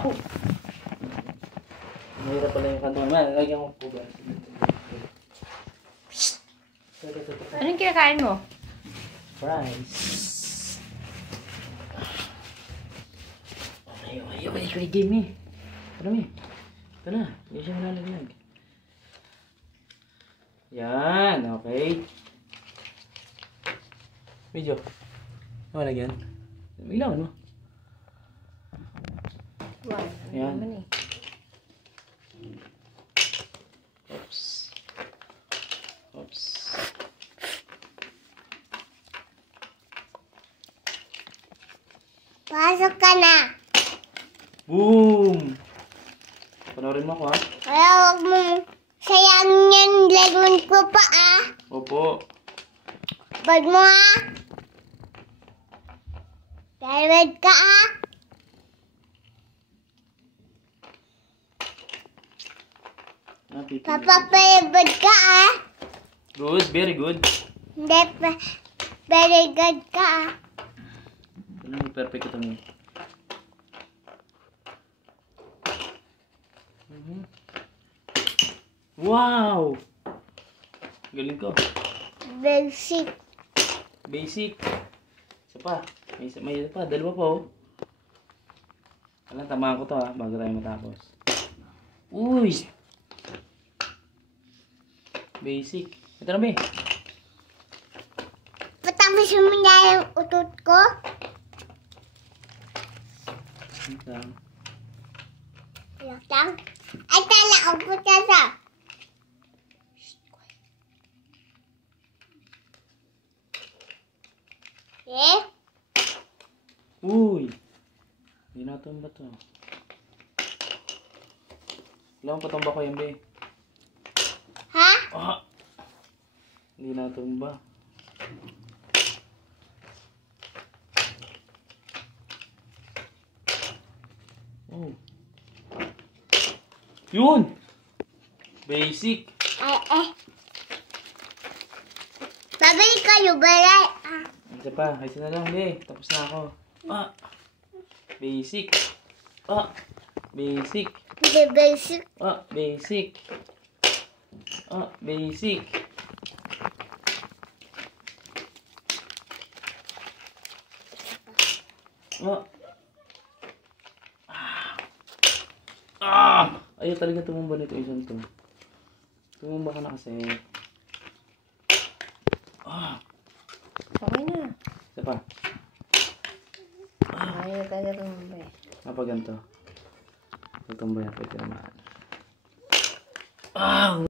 Wow! Mahirap pala yung kanto. Lagyan ko po ba? Anong kinakain mo? Fries. Okay, Jimmy. Ano mi? Ito na. Hindi siya malalaglag. Yan, okay. Medyo. Malagyan. Ilaw, no? Wow, yan. naman eh. Oops. Oops. Pasok ka na. Boom! Panorin mo ako, ha? Kaya huwag mo sayangin yan. Lagun ko pa Opo. Pag mo David ka Papapalibad ka Good, very good. Hindi pa. Very good ka Perfect ito mo. Wow! Galing ko. Basic. Basic. Isa pa. May isa pa. Dalawa pa, oh. Alam, tamaan ko to, ha. Bago tayo matapos. Uy! Basic. Ito na, be. Patapos mo na yung utot ko. Ito. Lang. Ay, tala ko po sa. Uy! Hindi natumba to. Alam mo, patumba ko yan, be. Ha? Ah! Hindi natumba. Oh. Yun! Basic. Ay. Babalik kayo, balay. Isa pa. Isa na lang, be. Tapos na ako. Ah! Basic. Ah! Basic. Hindi basic. Ah! Basic. Ah! Basic. Ah! Ah! Ayaw talaga tumumba nito isang to. Tumumba ka na kasi. Ah! Okay na. Isa pa. Ayaw talaga tumamba eh. Kapag ganito. Tutumba yan. Pwede naman. Ah!